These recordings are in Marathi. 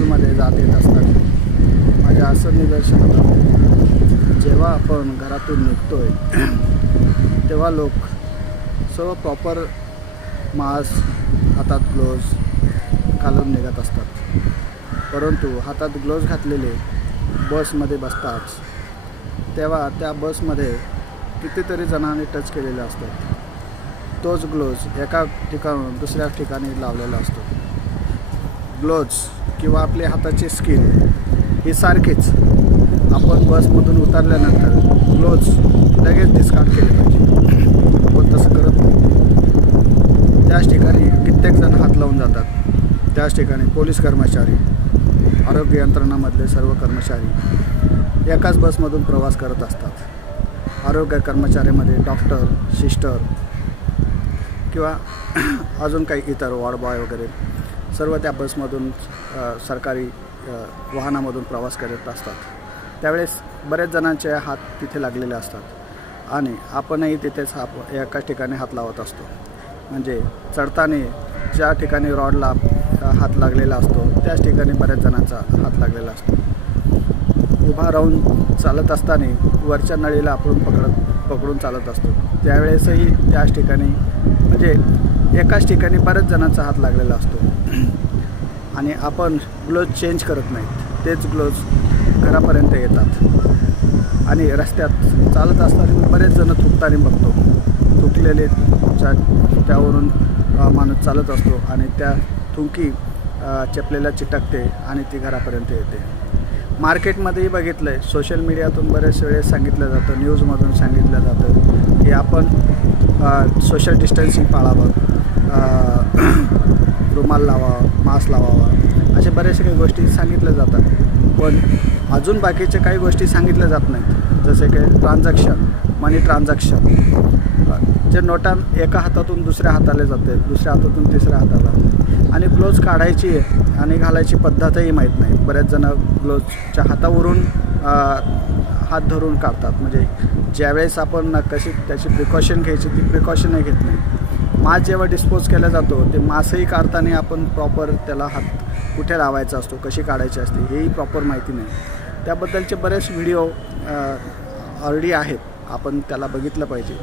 हॉस्टेलमध्ये जात येत असताना माझ्या असं निदर्शनात आलं, जेव्हा आपण घरातून निघतोय तेव्हा लोक सर्व प्रॉपर मास्क, हातात ग्लोव्ज घालून निघत असतात, परंतु हातात ग्लोव्ज घातलेले बसमध्ये बसतात तेव्हा त्या बसमध्ये कितीतरी जणांनी टच केलेले असतात. तोच ग्लोव्ज एका ठिकाणून दुसऱ्या ठिकाणी लावलेला असतो. ग्लोव्ज किंवा आपल्या हाताची स्किन ही सारखीच. आपण बसमधून उतरल्यानंतर ग्लोव्ज लगेच डिस्कार्ड केले पाहिजे, पण तसं करत नाही. त्याच ठिकाणी कित्येक जण हात लावून जातात. त्याच ठिकाणी पोलीस कर्मचारी, आरोग्य यंत्रणामधले सर्व कर्मचारी एकाच बसमधून प्रवास करत असतात. आरोग्य कर्मचाऱ्यामध्ये डॉक्टर, सिस्टर किंवा अजून काही इतर वॉर्ड बॉय वगैरे सर्व त्या बसमधून सरकारी वाहनामधून प्रवास करत असतात. त्यावेळेस बरेच जणांचे हात तिथे लागलेले असतात आणि आपणही तिथेच एकाच ठिकाणी हात लावत असतो. म्हणजे चढताना ज्या ठिकाणी रॉडला हात लागलेला असतो त्याच ठिकाणी बऱ्याच जणांचा हात लागलेला असतो. उभा राहून चालत असताना वरच्या नळीला आपण पकडून चालत असतो, त्यावेळेसही त्याच ठिकाणी म्हणजे एकाच ठिकाणी बऱ्याच जणांचा हात लागलेला असतो आणि आपण ग्लोव्ज चेंज करत नाहीत. तेच ग्लोव्ज घरापर्यंत येतात आणि रस्त्यात चालत असताना बरेच जण थुंकताना बघतो. थुंकलेले त्यावरून माणूस चालत असतो आणि त्या थुंकी चपलेला चिटकते आणि ती घरापर्यंत येते. मार्केटमध्येही बघितलं आहे, सोशल मीडियातून बरेच वेळेस सांगितलं जातं, न्यूजमधून सांगितलं जातं की आपण सोशल डिस्टन्सिंग पाळावं, रुमाल लावावा, मास्क लावावा, अशा बऱ्याचशा काही गोष्टी सांगितल्या जातात. पण अजून बाकीच्या काही गोष्टी सांगितल्या जात नाहीत. जसे की ट्रान्झॅक्शन, मनी ट्रान्झॅक्शन, जे नोटा एका हातातून दुसऱ्या हाताला जाते, दुसऱ्या हातातून तिसऱ्या हाताला, आणि ग्लोव्ज काढायची आणि घालायची पद्धतही माहीत नाही. बरेच जण ग्लोव्जच्या हातावरून हात धरून काढतात. म्हणजे ज्यावेळेस आपण कशी त्याची प्रिकॉशन घ्यायची ती प्रिकॉशनही घेत नाही. मास जेव्हा डिस्पोज केला जातो ते मासही काढताना आपण प्रॉपर त्याला हात कुठे लावायचा असतो, कशी काढायची असते हेही प्रॉपर माहिती नाही. त्याबद्दलचे बरेच व्हिडिओ ऑलरेडी आहेत, आपण त्याला बघितलं पाहिजे,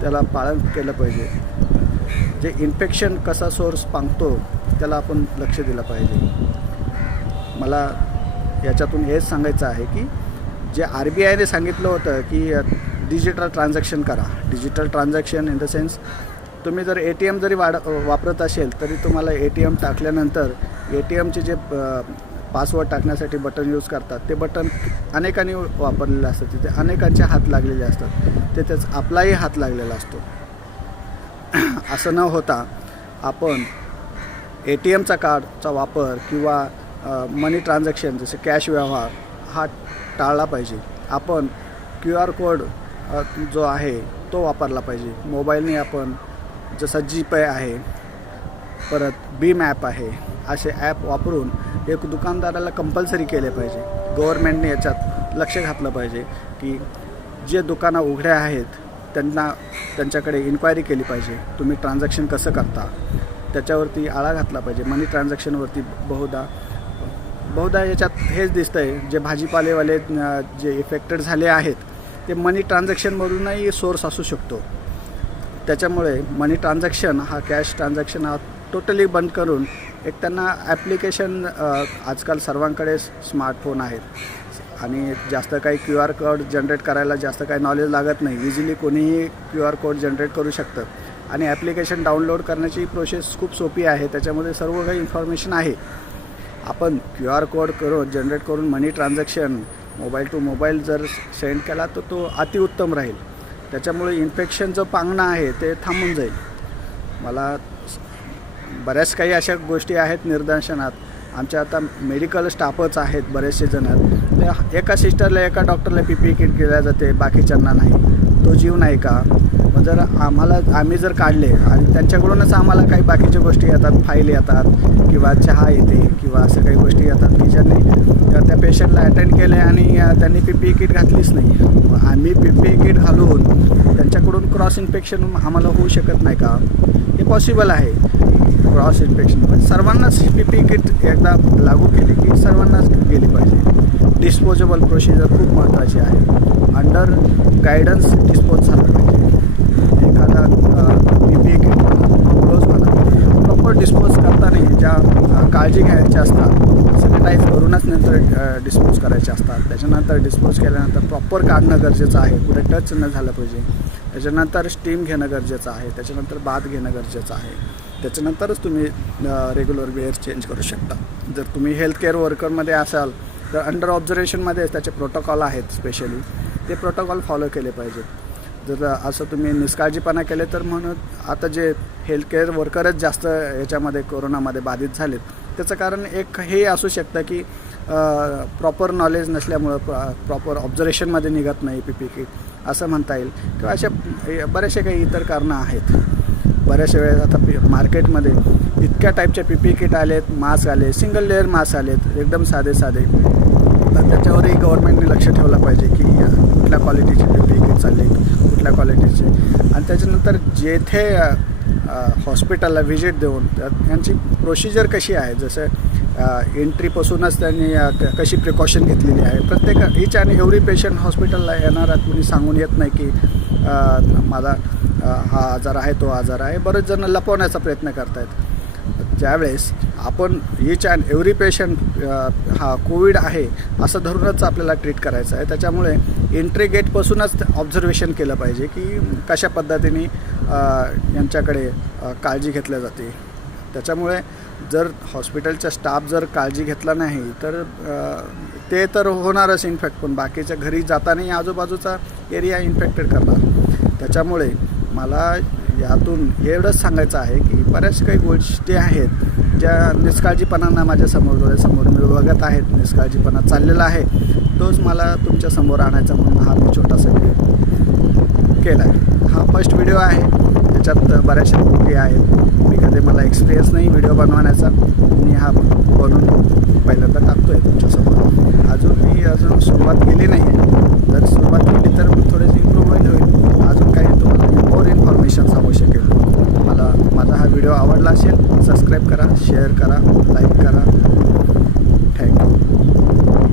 त्याला पालन केलं पाहिजे. जे इन्फेक्शन कसा सोर्स पांगतो त्याला आपण लक्ष दिलं पाहिजे. मला याच्यातून हेच सांगायचं आहे की जे RBIने सांगितलं होतं की डिजिटल ट्रान्झॅक्शन करा. Digital transaction in the sense तुम्ही जर ATM जरी वापरत असेल तरी तुम्हाला ATM टाकल्यानंतर ATMचे जे पासवर्ड टाकण्यासाठी बटन यूज करतात ते बटन अनेकांनी वापरलेलं असतं, तिथे अनेकांचे हात लागलेले असतात, तिथेच आपलाही हात लागलेला असतो. असं न होता आपण ATMचा कार्डचा वापर किंवा मनी ट्रान्झॅक्शन जसे कॅश व्यवहार हा टाळला पाहिजे. आपण QR कोड जो आहे तो वापरला पाहिजे. मोबाईलने आपण जसा GPay आहे, परत भीम ॲप आहे, असे ॲप वापरून एक दुकानदाराला कंपल्सरी केले पाहिजे. गव्हर्नमेंटने याच्यात लक्ष घातलं पाहिजे की जे दुकानं उघड्या आहेत त्यांच्याकडे इन्क्वायरी केली पाहिजे. तुम्ही ट्रान्झॅक्शन कसं करता त्याच्यावरती आळा घातला पाहिजे. मनी ट्रान्झॅक्शनवरती बहुधा याच्यात हेच दिसतं आहे, जे भाजीपालेवाले जे इफेक्टेड झाले आहेत ते मनी ट्रान्झॅक्शनमधूनही सोर्स असू शकतो. त्याच्यामुळे मनी ट्रान्झॅक्शन हा कॅश ट्रान्झॅक्शन हा टोटली बंद करून एक त्यांना ॲप्लिकेशन, आजकाल सर्वांकडे स्मार्टफोन आहेत आणि जास्त काही QR कोड जनरेट करायला जास्त काही नॉलेज लागत नाही. इझिली कोणीही QR कोड जनरेट करू शकतं आणि ॲप्लिकेशन डाउनलोड करण्याची प्रोसेस खूप सोपी आहे. त्याच्यामध्ये सर्व काही इन्फॉर्मेशन आहे. आपण QR कोड जनरेट करून मनी ट्रान्झॅक्शन मोबाईल टू मोबाईल जर सेंड केला तर तो अतिउत्तम राहील. त्याच्यामुळे इन्फेक्शनचं पांगणं आहे ते थांबून जाईल. मला बऱ्याच काही अशा गोष्टी आहेत निदर्शनात. आमच्या आता मेडिकल स्टाफच आहेत बरेचसे जण, ते एका सिस्टरला एका डॉक्टरला PPE किट केल्या जाते, बाकीच्यांना नाही. तो जीव नाही का? मग जर आम्ही जर काढले आणि त्यांच्याकडूनच आम्हाला काही बाकीच्या गोष्टी येतात, फाईल येतात किंवा चहा येते किंवा असं काही गोष्टी येतात की ज्यांनी त्या पेशंटला अटेंड केले आणि त्यांनी PPE किट घातलीच नाही. आम्ही PPE किट घालून त्यांच्याकडून क्रॉस इन्फेक्शन आम्हाला होऊ शकत नाही का? हे पॉसिबल आहे. क्रॉस इन्फेक्शन पण सर्वांनाच PPE किट एकदा लागू केली की सर्वांनाच गेली पाहिजे. डिस्पोजेबल प्रोसिजर खूप महत्त्वाची आहे. अंडर गायडन्स डिस्पोज झालं पाहिजे. एखादा PPE किट क्लोज म्हणा प्रॉपर डिस्पोज करताना ज्या काळजी घ्यायच्या असतात सॅनिटाईज करूनच नंतर डिस्पोज करायचे असतात. त्याच्यानंतर डिस्पोज केल्यानंतर प्रॉपर काढणं गरजेचं आहे. कुठे टच न झालं पाहिजे. त्याच्यानंतर स्टीम घेणं गरजेचं आहे. त्याच्यानंतर बाथ घेणं गरजेचं आहे. त्याच्यानंतरच तुम्ही रेग्युलर वेअर चेंज करू शकता. जर तुम्ही हेल्थकेअर वर्करमध्ये असाल तर अंडर ऑब्झर्वेशनमध्ये त्याचे प्रोटोकॉल आहेत स्पेशली ते प्रोटोकॉल फॉलो केले पाहिजेत. जर असं तुम्ही निष्काळजीपणा केले तर म्हणून आता जे हेल्थकेअर वर्करच जास्त याच्यामध्ये कोरोनामध्ये बाधित झालेत त्याचं कारण एक हे असू शकतं की प्रॉपर नॉलेज नसल्यामुळं प्रॉपर ऑब्झर्वेशनमध्ये निघत नाही PPE किट असं म्हणता येईल किंवा अशा बरेचसे काही इतर कारणं आहेत. बऱ्याचशा वेळेस आता मार्केटमध्ये इतक्या टाईपचे PPE किट आलेत, मास्क आले, सिंगल लेअर मास्क आलेत एकदम साधे तर त्याच्यावरही गव्हर्नमेंटने लक्ष ठेवलं पाहिजे की कुठल्या क्वालिटीचे PPE किट चालले कुठल्या क्वालिटीचे. आणि त्याच्यानंतर जेथे हॉस्पिटलला व्हिजिट देऊन यांची प्रोसिजर कशी आहे जसं एंट्रीपासूनच त्यांनी कशी प्रिकॉशन घेतलेली आहे. प्रत्येक इच आणि एव्हरी पेशंट हॉस्पिटलला येणारा कुणी सांगून येत नाही की माझा हा आजार आहे तो आजार आहे. बरेच जण लपवण्याचा प्रयत्न करत आहेत. ज्यावेळेस आपण इच अँड एव्हरी पेशंट हा कोविड आहे असं धरूनच आपल्याला ट्रीट करायचं आहे. त्याच्यामुळे एंट्री गेटपासूनच ऑब्झर्वेशन केलं पाहिजे की कशा पद्धतीने यांच्याकडे काळजी घेतली जाते. त्याच्यामुळे जर हॉस्पिटलचा स्टाफ जर काळजी घेतला नाही तर ते तर होणारच इन्फेक्ट पण बाकीच्या घरी जातानाही आजूबाजूचा एरिया इन्फेक्टेड करणार. त्याच्यामुळे मला यातून एवढंच सांगायचं आहे की बऱ्याच काही गोष्टी आहेत ज्या निष्काळजीपणांना माझ्यासमोर डोळ्यासमोर मी बघत आहेत. निष्काळजीपणा चाललेला आहे तोच मला तुमच्यासमोर आणायचा म्हणून हा मी छोटासा व्हिडिओ केला आहे. हा फर्स्ट व्हिडिओ आहे. त्याच्यात बऱ्याचशा गोष्टी आहेत. मी कधी मला एक्सपिरियन्स नाही व्हिडिओ बनवण्याचा. मी हा बनवून पहिल्यांदा टाकतो आहे तुमच्यासमोर. अजून सुरुवात केली नाही आहे. जर सुरुवात केली तर थोडीशी इम्प्रूव्हमेंट होईल. अजून काही तुम्हाला मोर इन्फॉर्मेशन सांगू शकेल. माझा हा व्हिडिओ आवडला असेल सबस्क्राईब करा, शेअर करा, लाईक करा.